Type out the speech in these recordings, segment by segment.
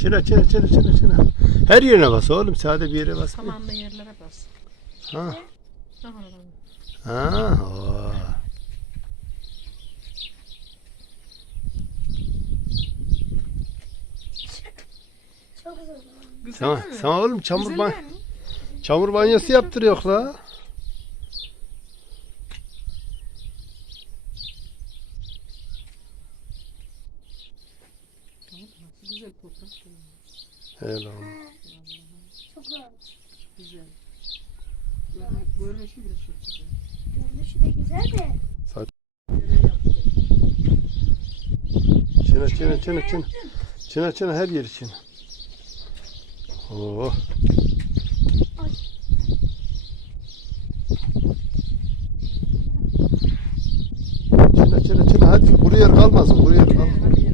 Çine çine çine çine çine. Her yerine bas oğlum. Sade bir yere bas. Tamamlı yerlere bas. Ha. Ha. oo. Çok zor. Güzel Sana, mi? sana oğlum çamur, Güzel ban mi? çamur banyosu yaptırıyor la. Güzel kokar. Helal. Çok rahat. Güzel. Zaten görünüşü bile çok güzel. Görünüşü de güzel de. Saç. Çene çene çene çene. Çene çene her yeri çene. Oh. Çene çene çene hadi. Kuru yer kalmasın. Kuru yer kalmasın.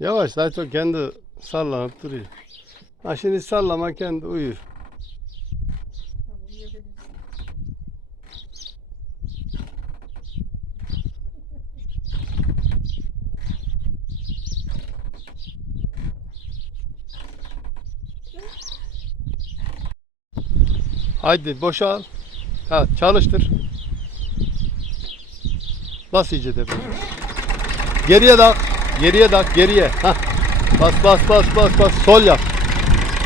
Yavaş zaten kendi sallanıp duruyor. Ha şimdi sallama kendi uyur. Haydi boşal. Ha çalıştır. Bas iyice de. Geriye dak. Geriye dak. Geriye. Ha. Bas bas bas bas bas. Sol yap.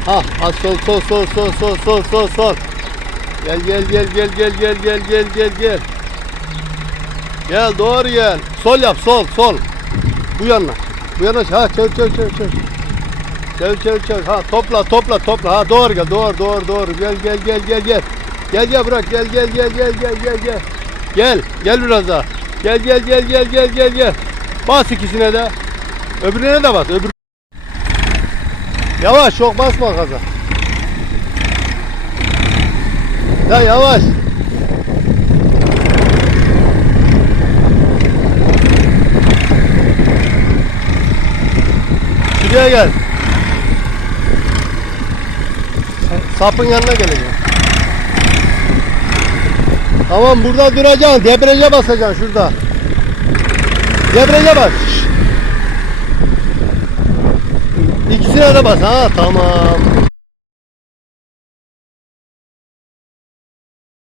Ha. Az sol sol sol sol sol sol sol sol. Gel gel gel gel gel gel gel gel gel gel. Gel doğru gel. Sol yap sol sol. Bu yana. Bu yana. Ha çevir çevir çevir çevir. Çevir çevir çevir. Ha topla topla topla. Ha doğru gel. Doğru doğru doğru. Gel gel gel gel gel. Gel gel bırak. Gel gel gel gel gel gel gel. Gel. Gel biraz daha. Gel gel gel gel gel gel gel. Bas ikisine de. Öbürüne de bas. Öbür. Yavaş çok basma gaza. Ya yavaş. Şuraya gel. Sa- Sapın yanına geleceksin. Tamam burada duracaksın. Debriyaja basacaksın şurada. Debriyaja bas. Şşş. İkisine de. Ha tamam.